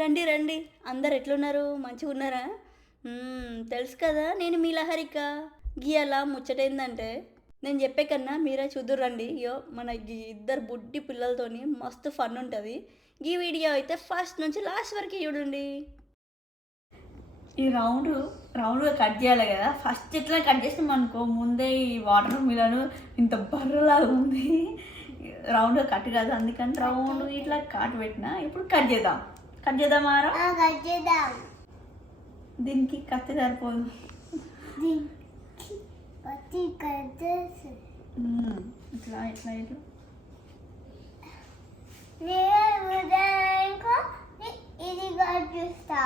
రండి రండి. అందరు ఎట్లున్నారు? మంచిగా ఉన్నారా? తెలుసు కదా నేను మీ లహరిక. గీయాల ముచ్చటైందంటే నేను చెప్పే కన్నా మీరే చూదురు రండి యో మన ఇద్దరు బుడ్డి పిల్లలతోని మస్తు ఫన్ ఉంటుంది. ఈ వీడియో అయితే ఫస్ట్ నుంచి లాస్ట్ వరకు చూడండి. ఈ రౌండ్ రౌండ్గా కట్ చేయాలి కదా. ఫస్ట్ ఇట్లా కట్ చేసినాం అనుకో ముందే ఈ వాటర్ మిలన్ ఇంత బర్రలాగా ఉంది. రౌండ్గా కట్ కాదు అందుకని రౌండ్ ఇట్లా కట్ పెట్టిన ఇప్పుడు కట్ చేద్దాం. కట్ చేద్దామా రా? కట్టేద్దాం. దీనికి కత్తి సరిపోదు. ఇట్లా ఇట్లా ఇట్లా. ఇది కట్టిస్తా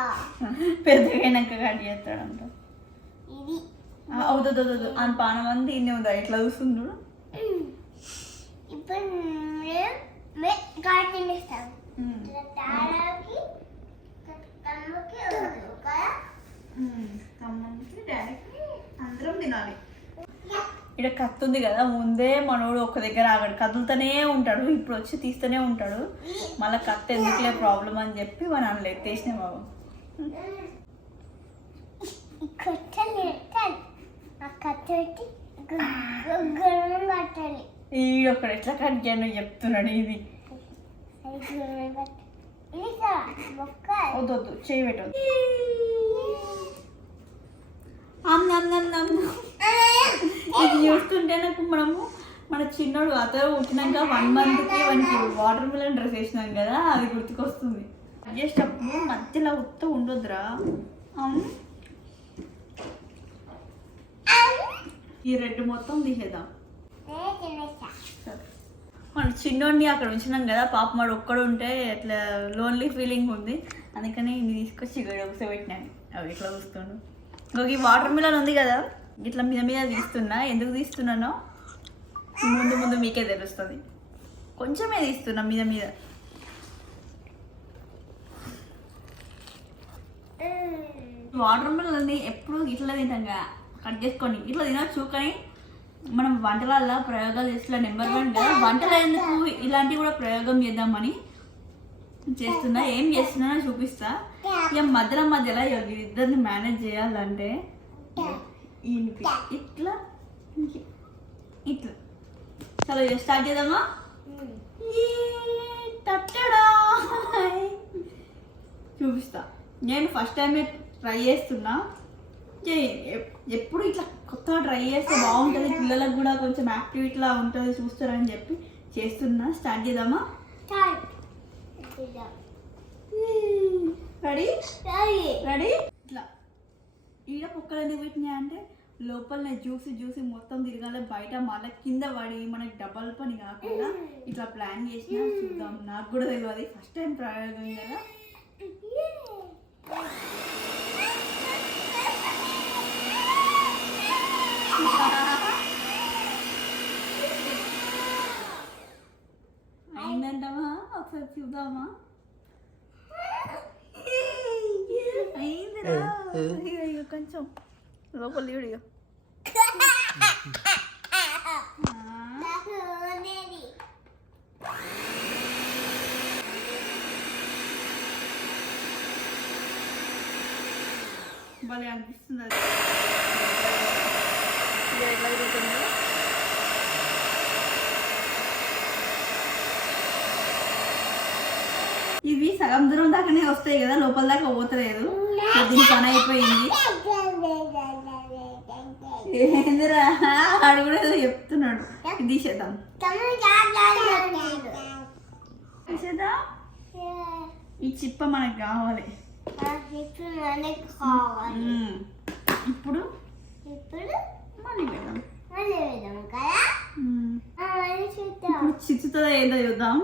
పెద్దగా అయినాక కట్ చేస్తాడంట ఇది. అవుతుంది అని పానం అంతా ఇన్ని ఉందా? ఇట్లా చూస్తుంది ఇప్పుడు మ్మ్. తాళకి కమ్మకి కదా తమ్మునికి డాడీకి అందరం తినాలి ఇక్కడ కత్తి ఉంది కదా ముందే మనోడు ఒక దగ్గర ఆగాడు. కదులుతూనే ఉంటాడు ఇప్పుడు వచ్చి తీస్తూనే ఉంటాడు. మళ్ళీ కత్తి ఎందుకులే ప్రాబ్లం అని చెప్పి మన అందులో ఎత్తేసిన బాబు. కట్టాలి కట్టాలి ఆ కట్టెట్టి గరం కట్టాలి ఈ ఒక్కడ ఎట్లా కట్ చేయను చెప్తున్నాడు ఇది. వద్దు వద్దు చేయి. ఇది చూస్తుంటే నాకు మనము మన చిన్నోడు అతను పుట్టినాక వన్ మంత్కి వానికి వాటర్ మిలన్ డ్రెస్ వేసినాం కదా అది గుర్తుకొస్తుంది. చేసేటప్పుడు మధ్యలో ఉత్త ఉండొద్దురా. అవును ఈ రెడ్ మొత్తం తీసేద్దాం. సరే. మన చిన్నోడిని అక్కడ ఉంచినాం కదా పాప వాడు ఒక్కడు ఉంటే అట్లా లోన్లీ ఫీలింగ్ ఉంది. అందుకని ఇది తీసుకొచ్చి ఇక్కడ కూర్చోబెట్టినాను అవి ఇట్లా చూస్తుండు? ఇంకొక ఈ వాటర్ మిలన్ ఉంది కదా ఇట్లా మీద మీద తీస్తున్నా. ఎందుకు తీస్తున్నానో ముందు ముందు మీకే తెలుస్తుంది. కొంచెమే తీస్తున్నా మీద మీద. వాటర్ మిలన్ని ఎప్పుడు ఇట్లా తింటాం కదా. కట్ చేసుకొని. ఇట్లా తినచ్చు కానీ మనం వంటలలో ప్రయోగాలు చేసిన నెంబర్ వన్ కదా వంటలు ఎందుకు ఇలాంటివి కూడా ప్రయోగం చేద్దామని చేస్తున్నా. ఏం చేస్తున్నానో చూపిస్తా. ఇక మధ్యలో మధ్యలో ఇక వీరిద్దరిని మేనేజ్ చేయాలంటే ఇట్లా ఇట్లా. చలో ఇక స్టార్ట్ చేద్దామా? తట్టడా? చూపిస్తా. నేను ఫస్ట్ టైమే ట్రై చేస్తున్నా. ఎప్పుడు ఇట్లా కొత్తగా ట్రై చేస్తే బాగుంటుంది. పిల్లలకు కూడా కొంచెం యాక్టివిటీలా ఉంటుంది చూస్తారని చెప్పి చేస్తున్నా. స్టార్ట్ చేద్దామా? రెడీ రెడీ ఇట్లా. ఈడ కుక్కలు ఎందుకు పెట్టినాయి అంటే లోపల జ్యూసి జ్యూసి మొత్తం తిరగాలి. బయట మళ్ళీ కింద పడి మనకి డబల్ పని కాకుండా ఇట్లా ప్లాన్ చేసినా చూద్దాం. నాకు కూడా తెలియదు ఫస్ట్ టైం ప్రయోగం కదా. అయిందంటావా? ఒకసారి చూద్దామా? అయిందిరా. ఇగో, కొంచెం లోపల చూడు భలే అనిపిస్తుంది ఇగో ఎట్లా తిరుగుతుందో. ఇవి సగం దూరం దాకానే వస్తాయి కదా లోపల దాకా పోతలేదు. దీని పని అయిపోయింది. ఏందిరా? ఆడు కూడా ఏదో చెప్తున్నాడు. తీసేద్దాం. తీసేద్దాం? ఈ చిప్ప మనకు కావాలి. ఇప్పుడు మళ్ళీ పెడదాం మళ్ళీ వేద్దాం కదా మ్మ్. ఆ, మళ్ళీ చూద్దాం చూస్తుందా ఏందో చూద్దాం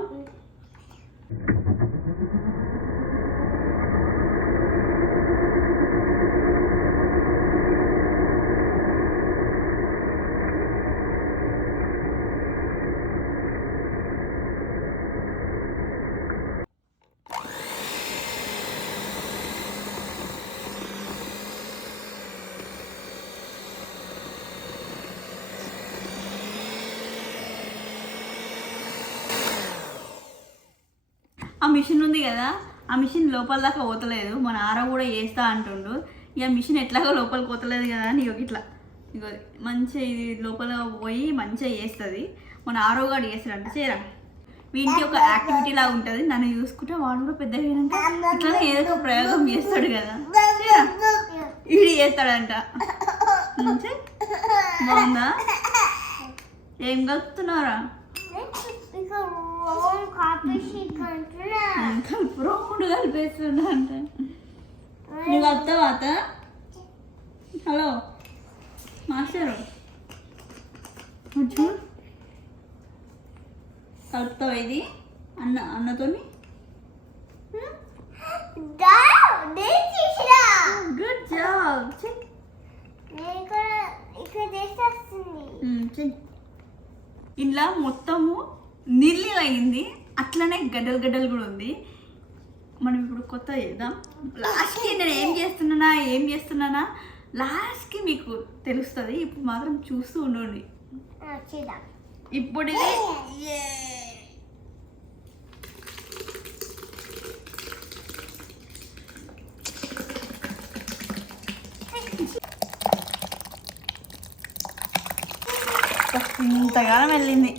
మిషన్ ఉంది కదా ఆ మిషన్ లోపల దాకా పోతలేదు. మన ఆరో కూడా వేస్తా అంటుండు. ఇక మిషన్ ఎట్లాగో లోపలికి పోతలేదు కదా అని ఇట్లా. ఇగో మంచిగా ఇది లోపల పోయి మంచిగా చేస్తుంది. మన ఆరో కూడా చేస్తాడంట చేరా. వీనికి ఒక యాక్టివిటీ లాగా ఉంటుంది. నన్ను చూసుకుంటే వాడు కూడా పెద్దగా అయినాక ఇట్లానే ఏదో ఒక ప్రయోగం చేస్తాడు కదా. ఇడి చేస్తాడంట. బాగుందా? ఏం కలుపుతున్నారా అంటున్నా రౌండ్ కలిపేస్తున్నా అంట నువ్వు వస్తావా అత్త హలో. మాస్టరు. చూడు కలుపుతావా ఇది? అన్న అన్నతోని? చేసినా. Good job. ఇక్కడ చేసేస్తుంది. ఇలా మొత్తము అయింది అట్లనే గడ్డలు గడ్డలు కూడా ఉంది. మనం ఇప్పుడు కొత్త చేద్దాం. లాస్ట్కి నేను ఏం చేస్తున్నానా ఏం చేస్తున్నానా? లాస్ట్కి మీకు తెలుస్తుంది. ఇప్పుడు మాత్రం చూస్తూ ఉండండి. ఇప్పుడు ఇంతకాలం వెళ్ళింది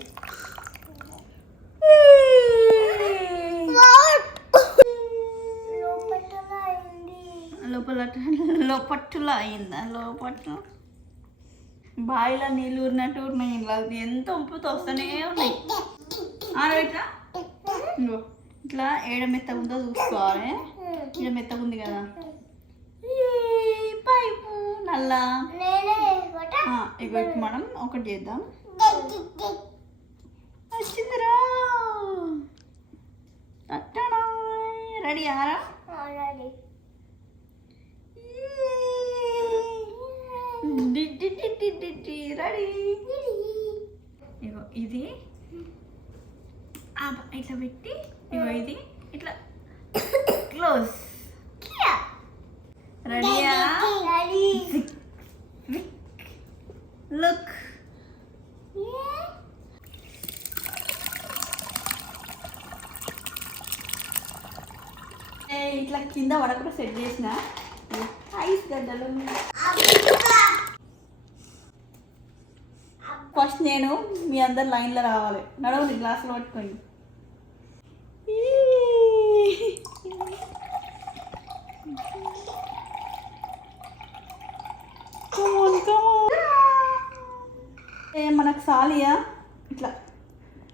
లోపల అయింది లోపల లోపట్టులో అయిందా. లోపట్టు బావిలో నీళ్ళు ఊరినట్టు ఊరినాయి ఇలా ఎంత ఉంపుతో వస్తూనే ఉన్నాయి. ఇట్లా ఇట్లా ఏడ మెత్తగా ఉందో చూసుకోవాలి. ఈడ మెత్తగా ఉంది కదా. పైపు నల్లా. ఇప్పుడు మనం ఒకటి చేద్దాం. వచ్చిందిరా. రెడీ ఆరా ఆల్రెడీ రెడీ ఇగో ఇది పెట్టి ఇది. ఇట్లా క్లోజ్. రెడీయా రెడీ లుక్ ఇట్లా కింద పడకుండా సెట్ చేసిన. ఐస్ గడ్డలు ఫస్ట్ నేను మీ అందరు లైన్లో రావాలి. నడవండి గ్లాసులో పట్టుకోండి సాలియా. ఇట్లా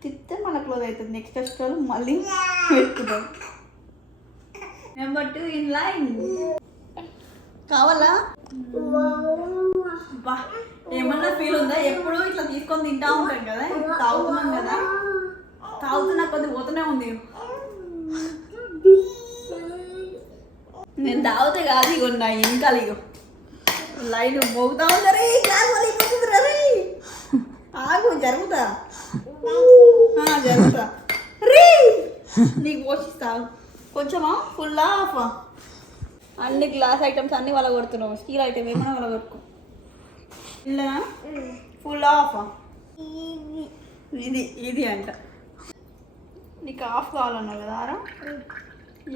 తిప్తే మన క్లోజ్ అవుతుంది. నెక్స్ట్ స్టోర్ మళ్ళీ పెట్టుకుంటాం నెంబర్ టూ ఇన్ లైన్ కావాలా? బా ఏమన్నా ఫీల్ ఉందా? ఎప్పుడు ఇట్లా తీసుకొని తింటా ఉంటాం కదా. తాగుతున్నాం కదా. తాగుతున్నా కొద్ది పోతూనే ఉంది. నేను తాగుతే కాదు ఇగో నా ఇంకా ఇగో. లైన్ మోగుతా ఉందరే నీకు పోషిస్తావు కొంచెమా? ఫుల్ ఆఫ్ అన్ని గ్లాస్ ఐటమ్స్ అన్ని వాళ్ళ కొడుతున్నావు. స్టీల్ ఐటమ్ ఏమైనా కొట్టుకో ఇలా ఫుల్ ఆఫ్ ఇది ఇది అంట. నీకు ఆఫ్ కావాలన్నావు కదా ఆరా?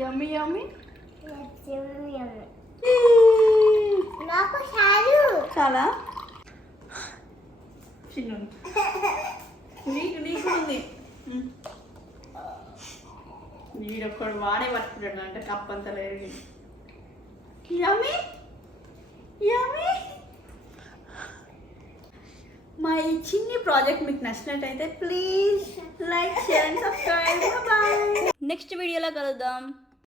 యమ్మి యమ్మి నాకు చాలు. నీకు నీకు ఉంది. వీడొక్కడు వాడే పట్టుకుంటాడు అంటే కప్ అంత లేదు యమి! మా ఈ చిన్ని ప్రాజెక్ట్ మీకు నచ్చినట్టయితే please like share and subscribe. Bye! Next వీడియోలో కలుద్దాం.